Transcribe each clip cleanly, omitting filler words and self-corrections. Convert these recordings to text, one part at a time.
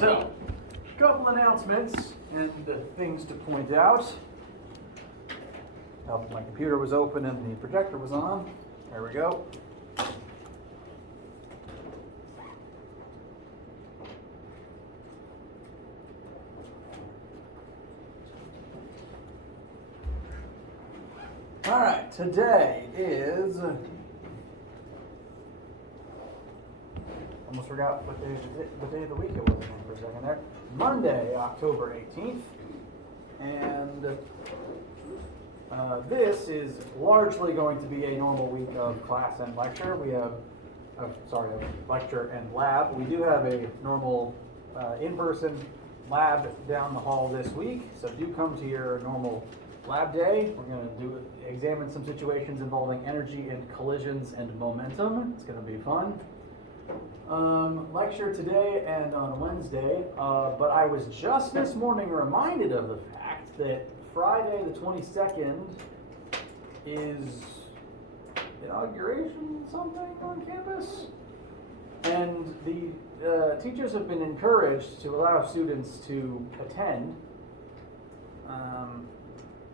So, a couple announcements and things to point out. My computer was open and the projector was on. There we go. All right, today is, almost forgot what day of the week it was again for a second there. Monday, October 18th. And this is largely going to be a normal week of class and lecture. We have, lecture and lab. We do have a normal in-person lab down the hall this week, so do come to your normal lab day. We're going to examine some situations involving energy and collisions and momentum. It's going to be fun. Lecture today and on Wednesday, but I was just this morning reminded of the fact that Friday the 22nd is inauguration something on campus, and the teachers have been encouraged to allow students to attend,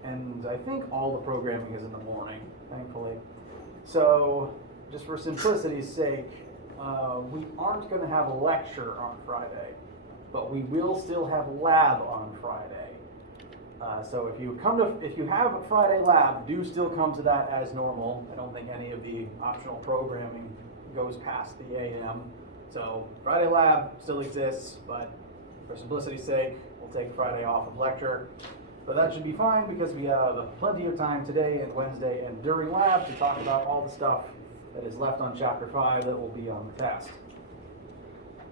and I think all the programming is in the morning, thankfully. So just for simplicity's sake, we aren't going to have a lecture on Friday, but we will still have lab on Friday. So if you have a Friday lab, do still come to that as normal. I don't think any of the optional programming goes past the AM. So Friday lab still exists, but for simplicity's sake, we'll take Friday off of lecture. But that should be fine because we have plenty of time today and Wednesday and during lab to talk about all the stuff that is left on Chapter 5 that will be on the test.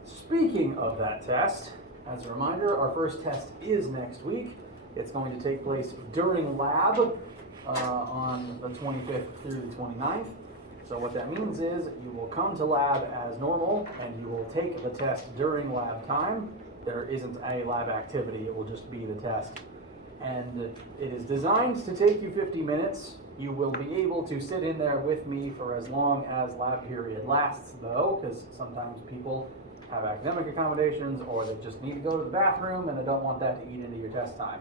Speaking of that test, as a reminder, our first test is next week. It's going to take place during lab on the 25th through the 29th. So what that means is you will come to lab as normal and you will take the test during lab time. There isn't a lab activity, it will just be the test. And it is designed to take you 50 minutes. You will be able to sit in there with me for as long as lab period lasts, though, because sometimes people have academic accommodations or they just need to go to the bathroom and they don't want that to eat into your test time.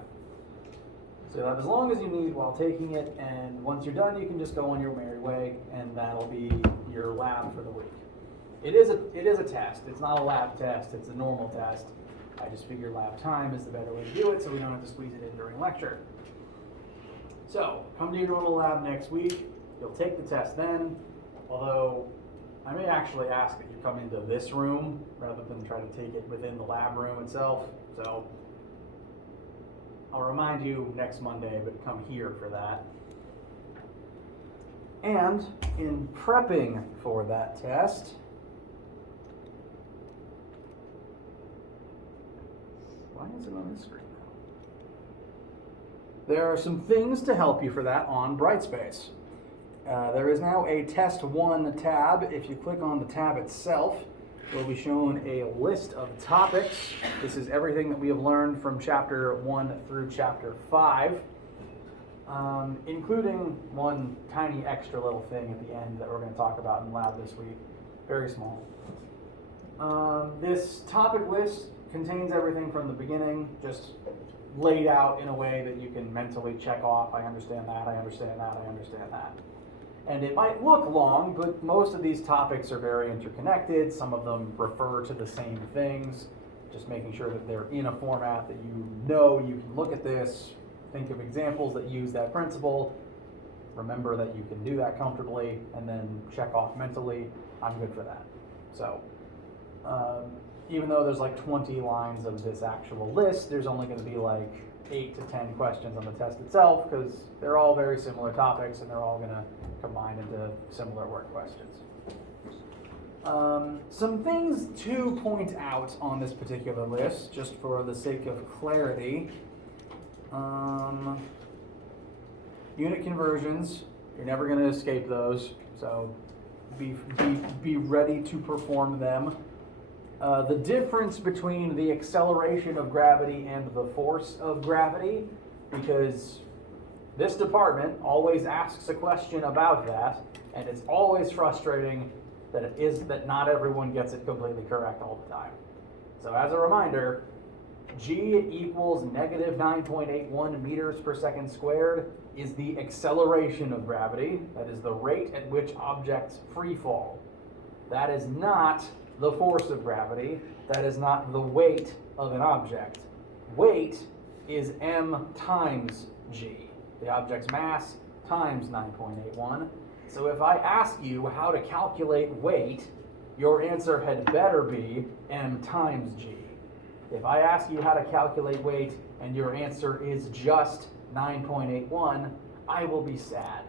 So you have as long as you need while taking it, and once you're done, you can just go on your merry way, and that'll be your lab for the week. It is a test. It's not a lab test. It's a normal test. I just figure lab time is the better way to do it, so we don't have to squeeze it in during lecture. So, come to your normal lab next week. You'll take the test then, although I may actually ask that you come into this room rather than try to take it within the lab room itself. So, I'll remind you next Monday, but come here for that. And in prepping for that test, why is it on this screen now? There are some things to help you for that on Brightspace. There is now a Test 1 tab. If you click on the tab itself, you'll be shown a list of topics. This is everything that we have learned from Chapter 1 through Chapter 5, including one tiny extra little thing at the end that we're going to talk about in lab this week. Very small. This topic list contains everything from the beginning, just laid out in a way that you can mentally check off. I understand that, I understand that, I understand that. And it might look long, but most of these topics are very interconnected. Some of them refer to the same things, just making sure that they're in a format that you know you can look at this, think of examples that use that principle, remember that you can do that comfortably, and then check off mentally, I'm good for that. So, even though there's like 20 lines of this actual list, there's only going to be like 8 to 10 questions on the test itself because they're all very similar topics and they're all going to combine into similar work questions. Some things to point out on this particular list, just for the sake of clarity. Unit conversions, you're never going to escape those, so be ready to perform them. The difference between the acceleration of gravity and the force of gravity, because this department always asks a question about that, and it's always frustrating that not everyone gets it completely correct all the time. So as a reminder, g equals negative 9.81 meters per second squared is the acceleration of gravity. That is the rate at which objects free fall. That is not the force of gravity. That is not the weight of an object. Weight is m times g, the object's mass times 9.81. So if I ask you how to calculate weight, your answer had better be m times g. If I ask you how to calculate weight and your answer is just 9.81, I will be sad.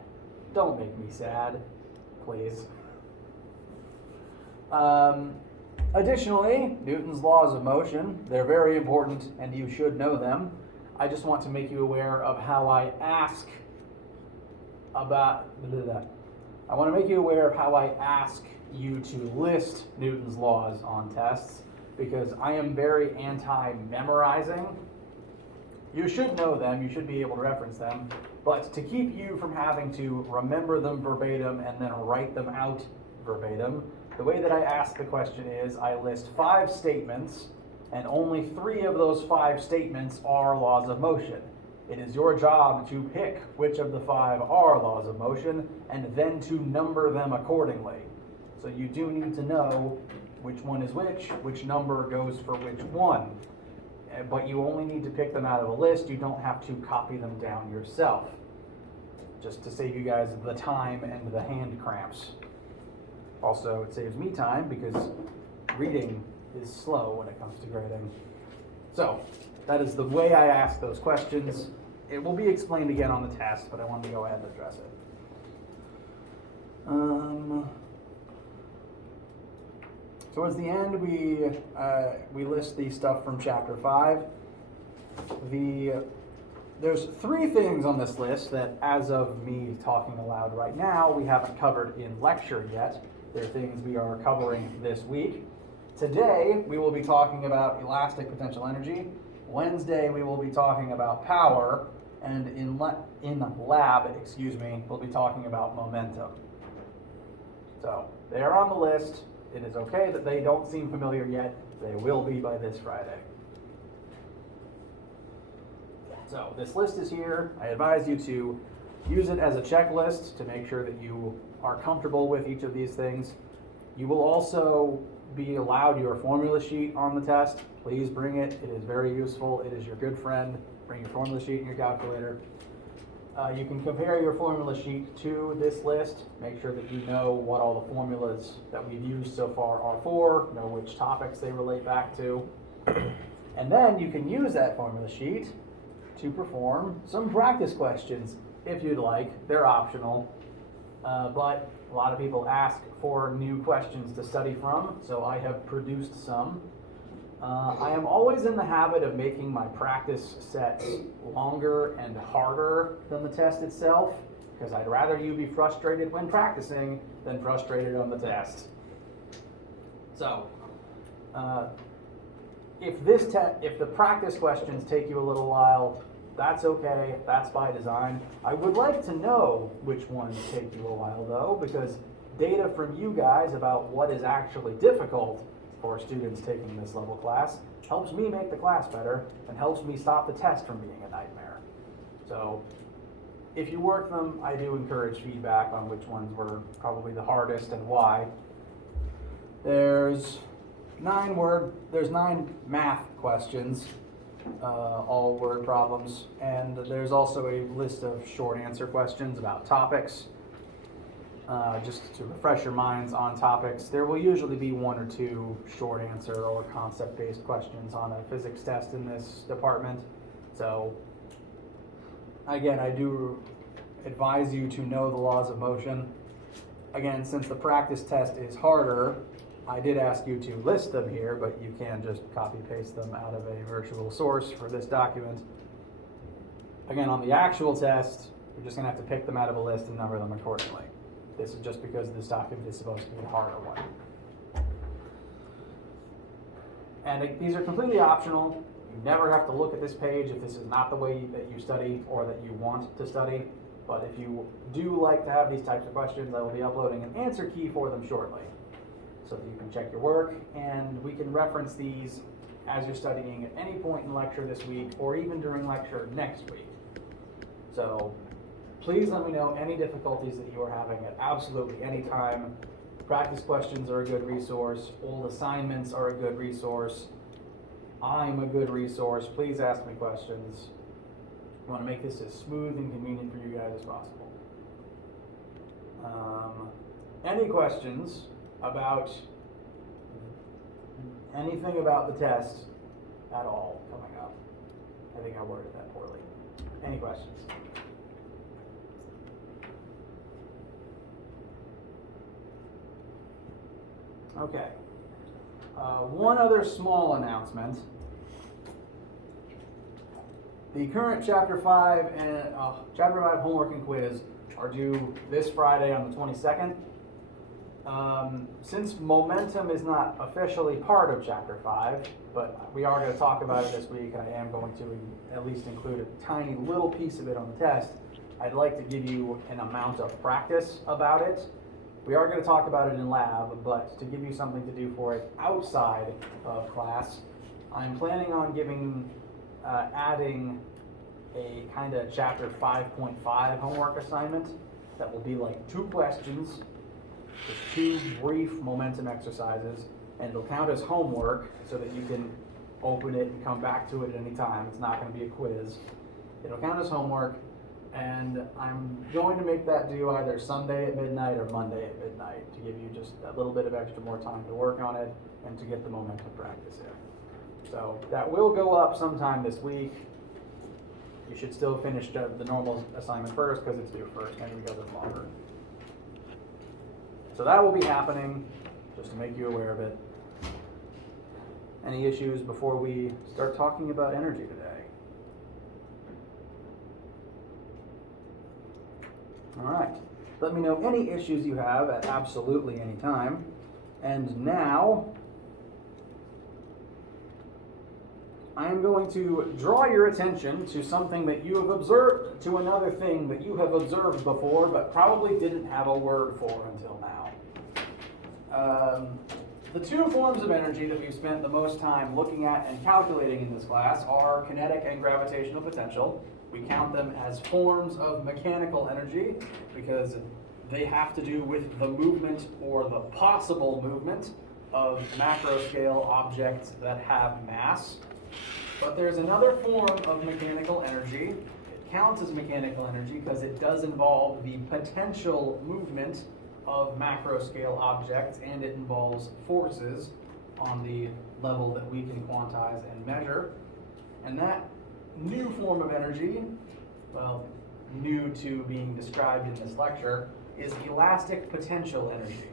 Don't make me sad, please. Additionally, Newton's laws of motion, they're very important and you should know them. I just want to make you aware of how I ask about, I want to make you aware of how I ask you to list Newton's laws on tests, because I am very anti-memorizing. You should know them, you should be able to reference them, but to keep you from having to remember them verbatim and then write them out verbatim, the way that I ask the question is I list 5 statements, and only 3 of those 5 statements are laws of motion. It is your job to pick which of the 5 are laws of motion and then to number them accordingly. So you do need to know which one is which number goes for which one. But you only need to pick them out of a list. You don't have to copy them down yourself, just to save you guys the time and the hand cramps. Also, it saves me time because reading is slow when it comes to grading. So, that is the way I ask those questions. It will be explained again on the test, but I wanted to go ahead and address it. Towards the end, we list the stuff from chapter 5. There's 3 things on this list that, as of me talking aloud right now, we haven't covered in lecture yet. They're things we are covering this week. Today, we will be talking about elastic potential energy. Wednesday, we will be talking about power. And in lab, we'll be talking about momentum. So, they are on the list. It is okay that they don't seem familiar yet. They will be by this Friday. So, this list is here. I advise you to use it as a checklist to make sure that you are comfortable with each of these things. You will also be allowed your formula sheet on the test. Please bring it. It is very useful. It is your good friend. Bring your formula sheet and your calculator. You can compare your formula sheet to this list. Make sure that you know what all the formulas that we've used so far are for, know which topics they relate back to. And then you can use that formula sheet to perform some practice questions if you'd like. They're optional. But a lot of people ask for new questions to study from, so I have produced some. I am always in the habit of making my practice sets longer and harder than the test itself, because I'd rather you be frustrated when practicing than frustrated on the test. So, if the practice questions take you a little while, that's okay, that's by design. I would like to know which ones take you a while though, because data from you guys about what is actually difficult for students taking this level class helps me make the class better and helps me stop the test from being a nightmare. So if you work them, I do encourage feedback on which ones were probably the hardest and why. There's 9 math questions, all word problems, and there's also a list of short answer questions about topics. Just to refresh your minds on topics, there will usually be 1 or 2 short answer or concept-based questions on a physics test in this department. So, again, I do advise you to know the laws of motion. Again, since the practice test is harder, I did ask you to list them here, but you can just copy-paste them out of a virtual source for this document. Again, on the actual test, you're just going to have to pick them out of a list and number them accordingly. This is just because this document is supposed to be a harder one. And these are completely optional. You never have to look at this page if this is not the way that you study or that you want to study. But if you do like to have these types of questions, I will be uploading an answer key for them shortly, so that you can check your work, and we can reference these as you're studying at any point in lecture this week or even during lecture next week. So please let me know any difficulties that you are having at absolutely any time. Practice questions are a good resource. Old assignments are a good resource. I'm a good resource. Please ask me questions. I want to make this as smooth and convenient for you guys as possible. Any questions about anything about the test at all coming up? I think I worded that poorly. Any questions? Okay. One other small announcement. The current Chapter 5 and Chapter 5 homework and quiz are due this Friday on the 22nd. Since momentum is not officially part of Chapter 5, but we are going to talk about it this week, and I am going to at least include a tiny little piece of it on the test, I'd like to give you an amount of practice about it. We are going to talk about it in lab, but to give you something to do for it outside of class, I'm planning on adding a kind of Chapter 5.5 homework assignment that will be like 2 questions, just 2 brief momentum exercises, and it'll count as homework so that you can open it and come back to it at any time. It's not going to be a quiz. It'll count as homework, and I'm going to make that due either Sunday at midnight or Monday at midnight to give you just a little bit of extra more time to work on it and to get the momentum practice in. So that will go up sometime this week. You should still finish the normal assignment first because it's due first, maybe because it's longer. So that will be happening, just to make you aware of it. Any issues before we start talking about energy today? All right. Let me know any issues you have at absolutely any time. And now, I am going to draw your attention to something that you have observed, to another thing that you have observed before, but probably didn't have a word for until now. The 2 forms of energy that we've spent the most time looking at and calculating in this class are kinetic and gravitational potential. We count them as forms of mechanical energy because they have to do with the movement or the possible movement of macro scale objects that have mass. But there's another form of mechanical energy. It counts as mechanical energy because it does involve the potential movement of macro scale objects, and it involves forces on the level that we can quantize and measure. And that new form of energy, well, new to being described in this lecture, is elastic potential energy.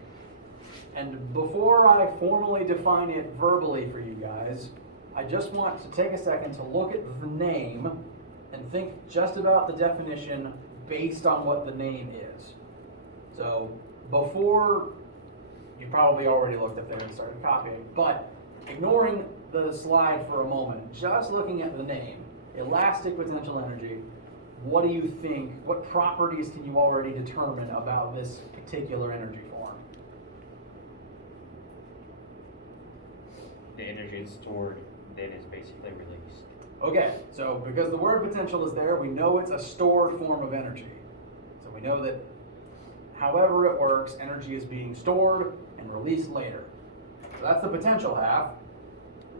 And before I formally define it verbally for you guys, I just want to take a second to look at the name and think just about the definition based on what the name is. So before, you probably already looked up there and started copying, but ignoring the slide for a moment, just looking at the name, elastic potential energy, what do you think, what properties can you already determine about this particular energy form? The energy is stored, then is basically released. Okay, so because the word potential is there, we know it's a stored form of energy. So we know that however it works, energy is being stored and released later. So that's the potential half.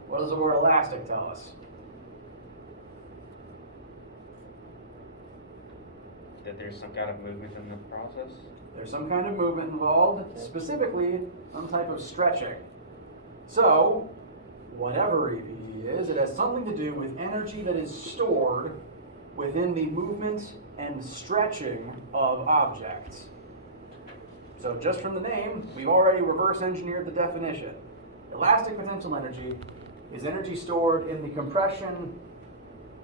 What does the word elastic tell us? That there's some kind of movement in the process? There's some kind of movement involved, specifically some type of stretching. So, whatever EV is, it has something to do with energy that is stored within the movement and stretching of objects. So just from the name, we've already reverse engineered the definition. Elastic potential energy is energy stored in the compression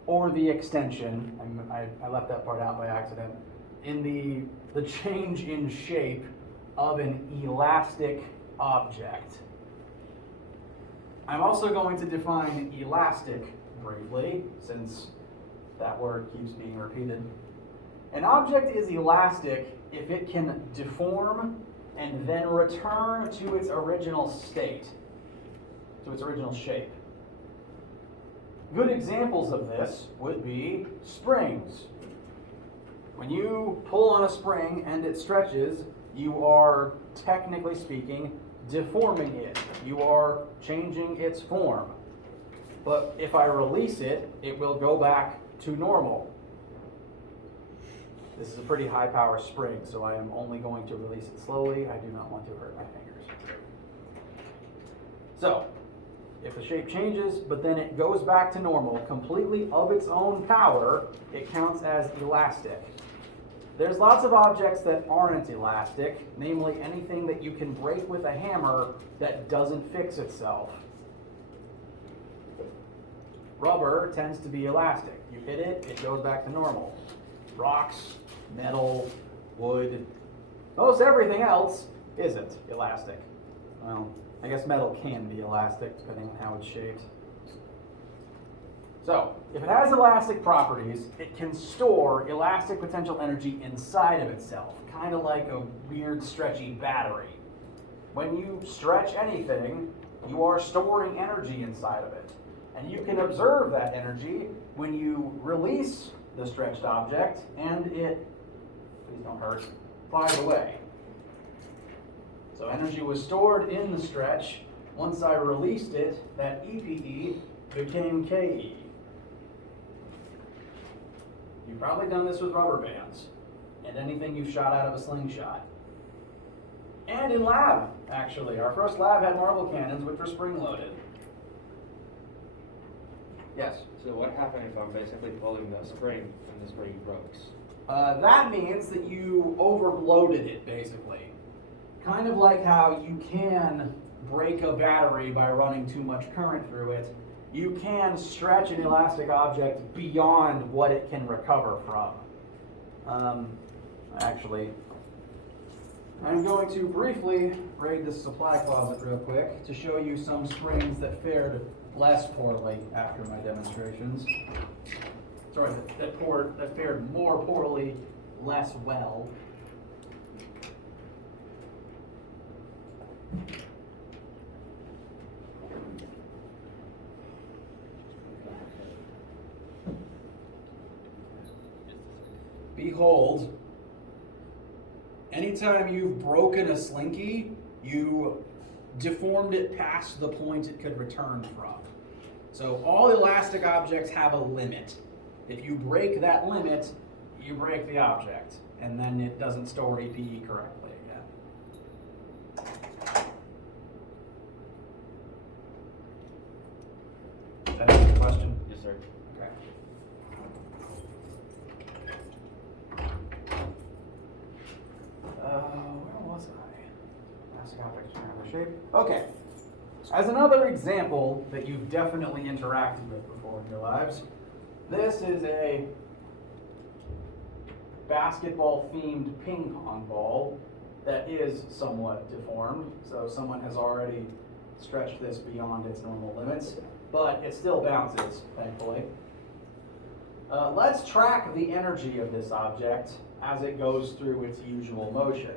or the extension, I left that part out by accident, in the change in shape of an elastic object. I'm also going to define elastic briefly, since that word keeps being repeated. An object is elastic if it can deform and then return to its original state, to its original shape. Good examples of this would be springs. When you pull on a spring and it stretches, you are, technically speaking, deforming it. You are changing its form. But if I release it, it will go back to normal. This is a pretty high power spring, so I am only going to release it slowly. I do not want to hurt my fingers. So, if the shape changes, but then it goes back to normal completely of its own power, it counts as elastic. There's lots of objects that aren't elastic, namely anything that you can break with a hammer that doesn't fix itself. Rubber tends to be elastic. You hit it, it goes back to normal. Rocks, metal, wood, most everything else isn't elastic. Well, I guess metal can be elastic depending on how it's shaped. So, if it has elastic properties, it can store elastic potential energy inside of itself, kind of like a weird stretchy battery. When you stretch anything, you are storing energy inside of it. And you can observe that energy when you release the stretched object and it, please don't hurt, flies away. So energy was stored in the stretch. Once I released it, that EPE became KE. You've probably done this with rubber bands and anything you've shot out of a slingshot. And in lab, actually. Our first lab had marble cannons, which were spring-loaded. Yes? So what happened if I'm basically pulling the spring and the spring breaks? That means that you overloaded it, basically. Kind of like how you can break a battery by running too much current through it. You can stretch an elastic object beyond what it can recover from. Actually, I'm going to briefly raid this supply closet real quick to show you some springs that fared less poorly after my demonstrations. Sorry, that fared more poorly, less well. Behold, anytime you've broken a slinky, you deformed it past the point it could return from. So all elastic objects have a limit. If you break that limit, you break the object, and then it doesn't store EPE correctly again. Does that answer the question? Yes, sir. Okay. Where was I? Elastic objects are shape. Okay. As another example that you've definitely interacted with before in your lives, this is a basketball-themed ping pong ball that is somewhat deformed. So someone has already stretched this beyond its normal limits, but it still bounces, thankfully. Let's track the energy of this object as it goes through its usual motion.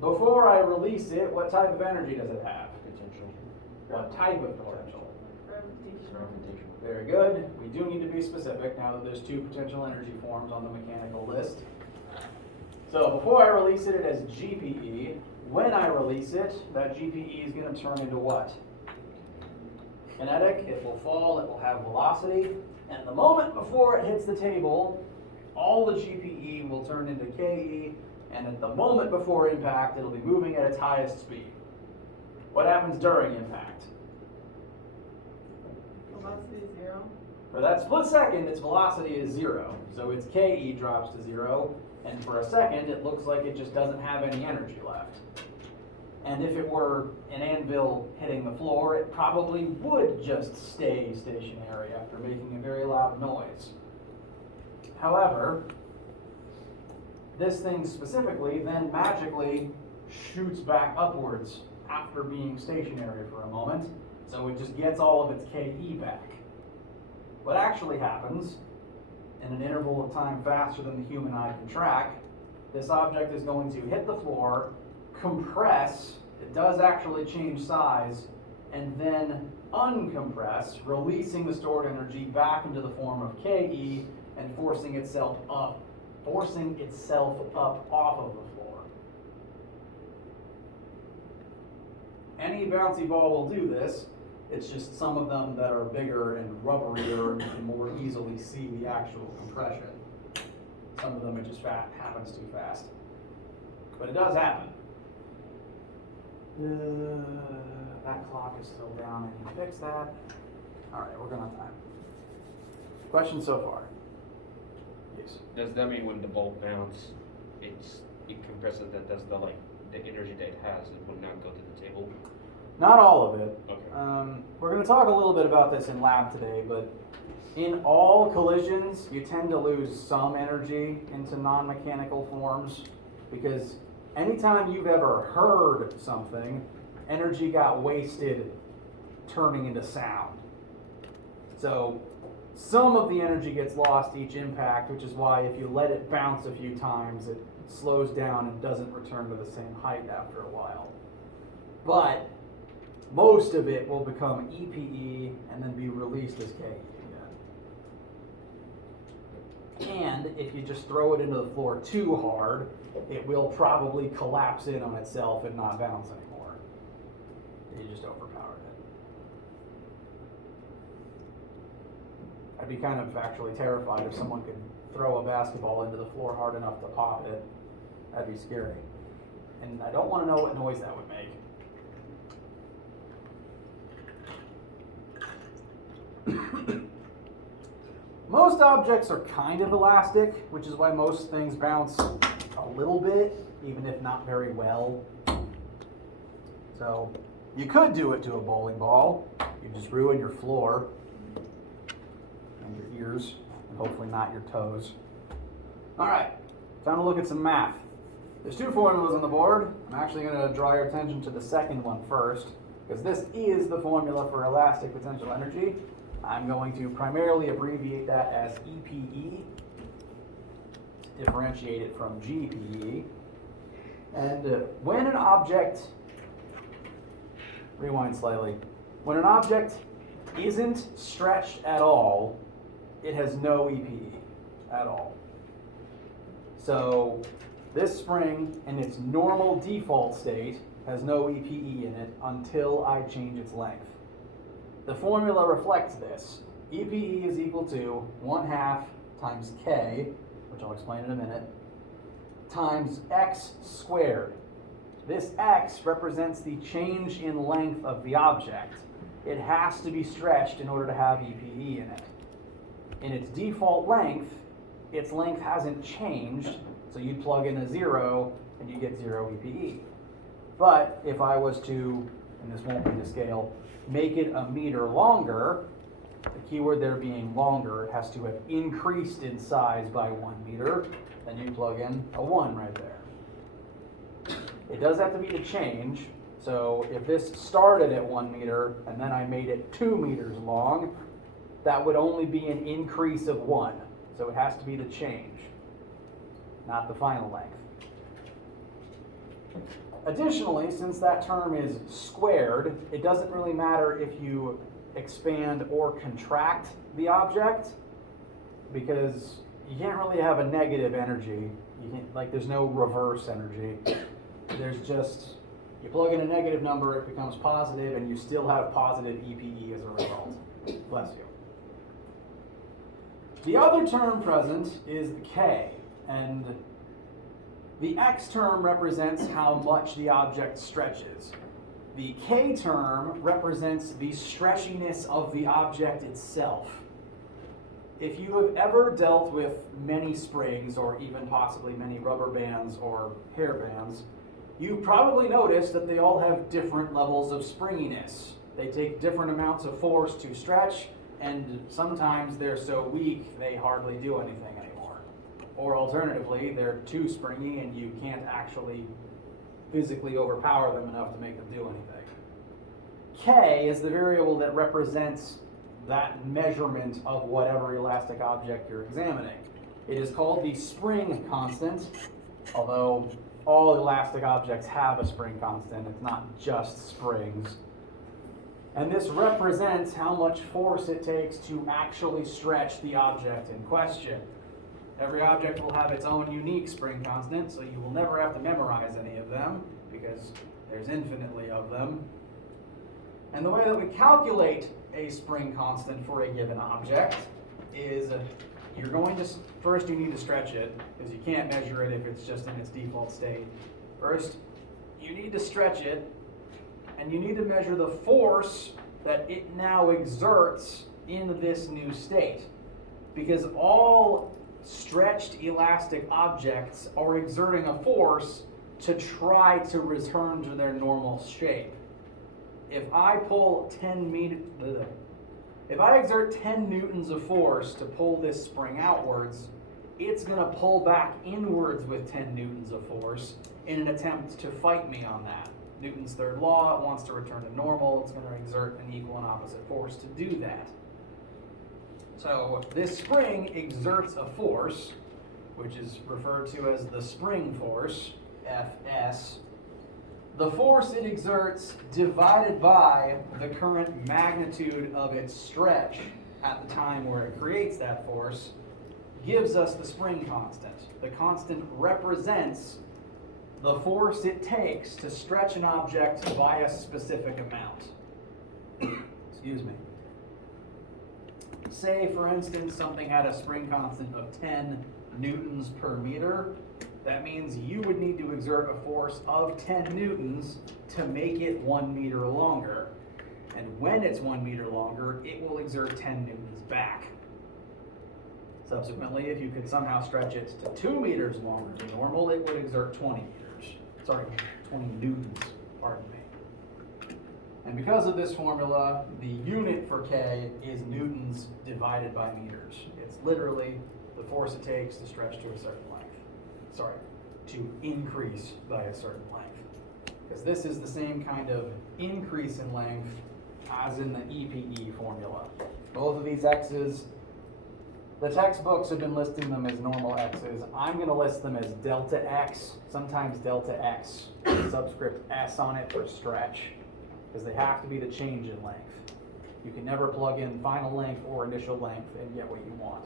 Before I release it, what type of energy does it have? Potential. What type of potential? Gravitational. Very good. We do need to be specific now that there's two potential energy forms on the mechanical list. So before I release it, it has GPE. When I release it, that GPE is going to turn into what? Kinetic. It will fall. It will have velocity. And the moment before it hits the table, all the GPE will turn into KE. And at the moment before impact, it'll be moving at its highest speed. What happens during impact? Velocity is 0. For that split second, its velocity is 0. So its KE drops to 0. And for a second, it looks like it just doesn't have any energy left. And if it were an anvil hitting the floor, it probably would just stay stationary after making a very loud noise. However, this thing specifically then magically shoots back upwards after being stationary for a moment, so it just gets all of its KE back. What actually happens, in an interval of time faster than the human eye can track, this object is going to hit the floor, compress, it does actually change size, and then uncompress, releasing the stored energy back into the form of Ke and forcing itself up off of the floor. Any bouncy ball will do this. It's just some of them that are bigger and rubberier and you can more easily see the actual compression. Some of them it just happens too fast. But it does happen. That clock is still down. I need to fix that. All right, we're good on time. Questions so far? Yes. Does that mean when the ball bounces, it compresses that? Does the energy that it has, it will not go to the table? Not all of it. Okay. We're going to talk a little bit about this in lab today, but in all collisions, you tend to lose some energy into non-mechanical forms because anytime you've ever heard something, energy got wasted turning into sound. So some of the energy gets lost each impact, which is why if you let it bounce a few times, it slows down and doesn't return to the same height after a while. But most of it will become EPE and then be released as KE again. And if you just throw it into the floor too hard, it will probably collapse in on itself and not bounce anymore. You just overpowered it. I'd be kind of actually terrified if someone could throw a basketball into the floor hard enough to pop it. That'd be scary. And I don't want to know what noise that would make. Most objects are kind of elastic, which is why most things bounce a little bit, even if not very well. So you could do it to a bowling ball. You just ruin your floor and your ears, and hopefully not your toes. All right, time to look at some math. There's two formulas on the board. I'm actually going to draw your attention to the second one first, because this is the formula for elastic potential energy. I'm going to primarily abbreviate that as EPE to differentiate it from GPE. And when an object, rewind slightly, when an object isn't stretched at all, it has no EPE at all. So this spring in its normal default state has no EPE in it until I change its length. The formula reflects this. EPE is equal to 1/2 times K, which I'll explain in a minute, times x squared. This x represents the change in length of the object. It has to be stretched in order to have EPE in it. In its default length, its length hasn't changed, so you'd plug in a 0 and you get 0 EPE. But if I was to, and this won't be to scale, make it a meter longer, the keyword there being longer, it has to have increased in size by 1 meter, then you plug in a 1 right there. It does have to be to change, so if this started at 1 meter and then I made it 2 meters long, that would only be an increase of 1. So it has to be the change, not the final length. Additionally, since that term is squared, it doesn't really matter if you expand or contract the object, because you can't really have a negative energy. There's no reverse energy. There's just, you plug in a negative number, it becomes positive, and you still have positive EPE as a result. Bless you. The other term present is the K, and the X term represents how much the object stretches. The K term represents the stretchiness of the object itself. If you have ever dealt with many springs, or even possibly many rubber bands or hair bands, you've probably noticed that they all have different levels of springiness. They take different amounts of force to stretch, and sometimes they're so weak they hardly do anything anymore. Or alternatively, they're too springy and you can't actually physically overpower them enough to make them do anything. K is the variable that represents that measurement of whatever elastic object you're examining. It is called the spring constant, although all elastic objects have a spring constant. It's not just springs. And this represents how much force it takes to actually stretch the object in question. Every object will have its own unique spring constant, so you will never have to memorize any of them, because there's infinitely of them. And the way that we calculate a spring constant for a given object is you're going to, first you need to stretch it, because you can't measure it if it's just in its default state. First, you need to stretch it, and you need to measure the force that it now exerts in this new state. Because all stretched elastic objects are exerting a force to try to return to their normal shape. If I exert 10 newtons of force to pull this spring outwards, it's going to pull back inwards with 10 newtons of force in an attempt to fight me on that. Newton's third law, it wants to return to normal, it's going to exert an equal and opposite force to do that. So this spring exerts a force, which is referred to as the spring force, Fs. The force it exerts divided by the current magnitude of its stretch at the time where it creates that force gives us the spring constant. The constant represents the force it takes to stretch an object by a specific amount. Excuse me. Say, for instance, something had a spring constant of 10 newtons per meter. That means you would need to exert a force of 10 newtons to make it 1 meter longer. And when it's 1 meter longer, it will exert 10 newtons back. Subsequently, if you could somehow stretch it to 2 meters longer than normal, it would exert 20 newtons, pardon me. And because of this formula, the unit for K is newtons divided by meters. It's literally the force it takes to stretch to a certain length. To increase by a certain length. Because this is the same kind of increase in length as in the EPE formula. Both of these x's, the textbooks have been listing them as normal x's. I'm going to list them as delta x, sometimes delta x, subscript s on it for stretch, because they have to be the change in length. You can never plug in final length or initial length and get what you want.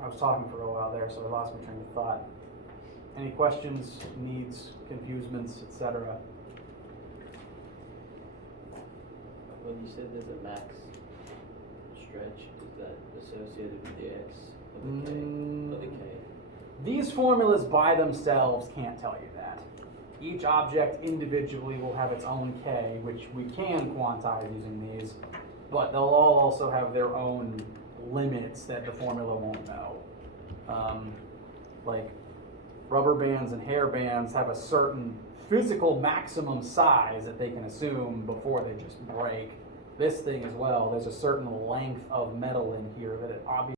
I was talking for a while there, so I lost my train of thought. Any questions, needs, confusements, etc.? When you said there's a max stretch, is that associated with the x or the k? These formulas by themselves can't tell you that. Each object individually will have its own k, which we can quantize using these, but they'll all also have their own limits that the formula won't know. Like rubber bands and hair bands have a certain physical maximum size that they can assume before they just break. This thing as well, there's a certain length of metal in here that it obviously